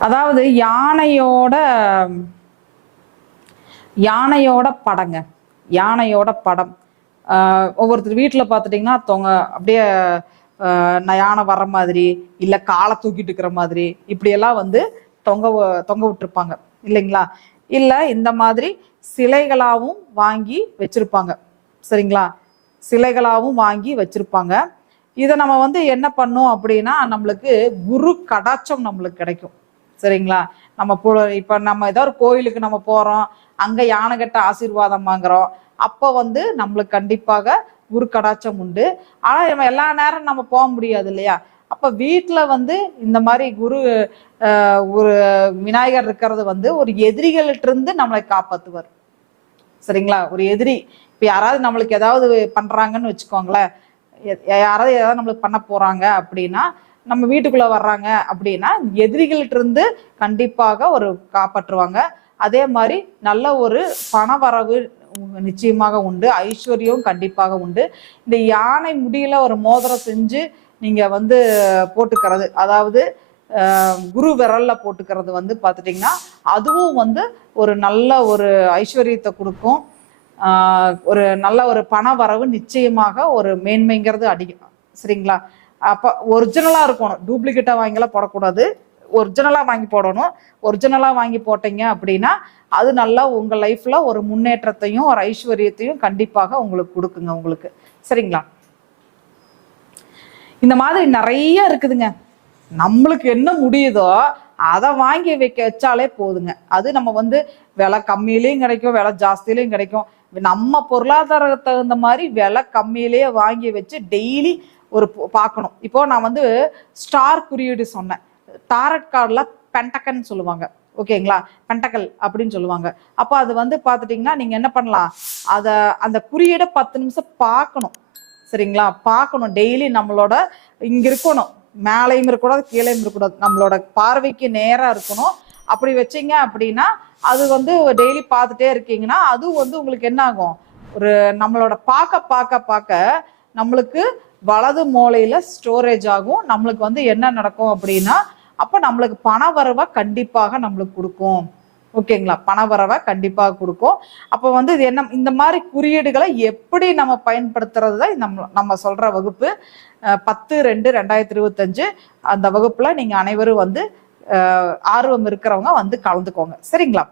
அதாவது யானையோட யானையோட படங்க யானையோட படம். ஒவ்வொருத்தர் வீட்டில் பார்த்துட்டிங்கன்னா தொங்க அப்படியே ஆஹ் யானை வர்ற மாதிரி இல்லை காலை தூக்கிட்டு இருக்கிற மாதிரி இப்படியெல்லாம் வந்து தொங்க தொங்க விட்டுருப்பாங்க. இல்லைங்களா? இல்லை இந்த மாதிரி சிலைகளாகவும் வாங்கி வச்சுருப்பாங்க. சரிங்களா? சிலைகளாகவும் வாங்கி வச்சுருப்பாங்க. இதை நம்ம வந்து என்ன பண்ணோம் அப்படின்னா நம்மளுக்கு குரு கடாச்சம் நம்மளுக்கு கிடைக்கும். சரிங்களா? நம்ம போ இப்போ நம்ம ஏதோ ஒரு கோயிலுக்கு நம்ம போகிறோம் அங்கே யானைகிட்ட ஆசீர்வாதம் வாங்குறோம் அப்போ வந்து நம்மளுக்கு கண்டிப்பாக குரு கடாச்சம் உண்டு. ஆனால் நம்ம எல்லா நேரம் நம்ம போக முடியாது இல்லையா? அப்போ வீட்டில் வந்து இந்த மாதிரி குரு ஒரு விநாயகர் இருக்கிறது வந்து ஒரு எதிரிகள்ட்ட இருந்து நம்மளை காப்பாற்றுவார் சரிங்களா? ஒரு எதிரி. இப்போ யாராவது நம்மளுக்கு ஏதாவது பண்ணுறாங்கன்னு வச்சுக்கோங்களேன். யாராவது ஏதாவது நம்மளுக்கு பண்ண போகிறாங்க அப்படின்னா நம்ம வீட்டுக்குள்ளே வர்றாங்க அப்படின்னா எதிரிகள்ட்ட இருந்து கண்டிப்பாக ஒரு காப்பாற்றுவாங்க. அதே மாதிரி நல்ல ஒரு பண வரவு நிச்சயமாக உண்டு. ஐஸ்வர்யம் கண்டிப்பாக உண்டு. இந்த யானை முடியில ஒரு மோதிரம் செஞ்சு நீங்க வந்து போட்டுக்கிறது அதாவது குரு விரல்ல போட்டுக்கிறது வந்து பார்த்துட்டிங்கன்னா அதுவும் வந்து ஒரு நல்ல ஒரு ஐஸ்வர்யத்தை கொடுக்கும். ஒரு நல்ல ஒரு பண வரவு நிச்சயமாக ஒரு மேன்மைங்கிறது அடிக்கும் சரிங்களா? அப்போ ஒரிஜினலாக இருக்கணும். டூப்ளிகேட்டாக வாங்கிலாம் போடக்கூடாது. ஒரிஜினலாக வாங்கி போடணும். ஒரிஜினலாக வாங்கி போட்டீங்க அப்படின்னா அது நல்லா உங்கள் லைஃப்பில் ஒரு முன்னேற்றத்தையும் ஒரு ஐஸ்வர்யத்தையும் கண்டிப்பாக உங்களுக்கு கொடுக்குங்க உங்களுக்கு. சரிங்களா? இந்த மாதிரி நிறைய இருக்குதுங்க. நம்மளுக்கு என்ன முடியுதோ அதை வாங்கி வைக்க வச்சாலே போதுங்க. அது நம்ம வந்து விலை கம்மியிலையும் கிடைக்கும் விலை ஜாஸ்தியிலையும் கிடைக்கும். நம்ம பொருளாதாரத்துக்கு தகுந்த மாதிரி விலை கம்மியிலேயே வாங்கி வச்சு டெய்லி ஒரு பார்க்கணும் இப்போ நான் வந்து ஸ்டார் குறியீடு சொன்னேன். டாரட் கார்டில் பென்டக்கன் சொல்லுவாங்க. ஓகேங்களா பென்டக்கல் அப்படின்னு சொல்லுவாங்க. அப்போ அது வந்து பார்த்துட்டிங்கன்னா நீங்கள் என்ன பண்ணலாம்? அதை அந்த குறியீடை பத்து நிமிஷம் பார்க்கணும் சரிங்களா? பார்க்கணும் டெய்லி நம்மளோட இங்கே இருக்கணும். மேலையும் இருக்கக்கூடாது கீழேயும் இருக்கக்கூடாது. நம்மளோட பார்வைக்கு நேராக இருக்கணும். அப்படி வச்சீங்க அப்படின்னா அது வந்து டெய்லி பார்த்துட்டே இருக்கீங்கன்னா அது வந்து உங்களுக்கு என்ன ஆகும்? ஒரு நம்மளோட பார்க்க பார்க்க பார்க்க நம்மளுக்கு வலது மூலையில ஸ்டோரேஜ் ஆகும். நம்மளுக்கு வந்து என்ன நடக்கும் அப்படின்னா அப்ப நம்மளுக்கு பண வரவை கண்டிப்பாக நம்மளுக்கு கொடுக்கும். ஓகேங்களா? பண வரவை கண்டிப்பாக கொடுக்கும். அப்போ வந்து இது என்ன இந்த மாதிரி குறியீடுகளை எப்படி நம்ம பயன்படுத்துறது தான் நம்ம நம்ம சொல்ற வகுப்பு. பத்து ரெண்டு ரெண்டாயிரத்தி இருபத்தஞ்சு அந்த வகுப்புல நீங்க அனைவரும் வந்து ஆர்வம் இருக்கிறவங்க வந்து கலந்துக்கோங்க. சரிங்களா?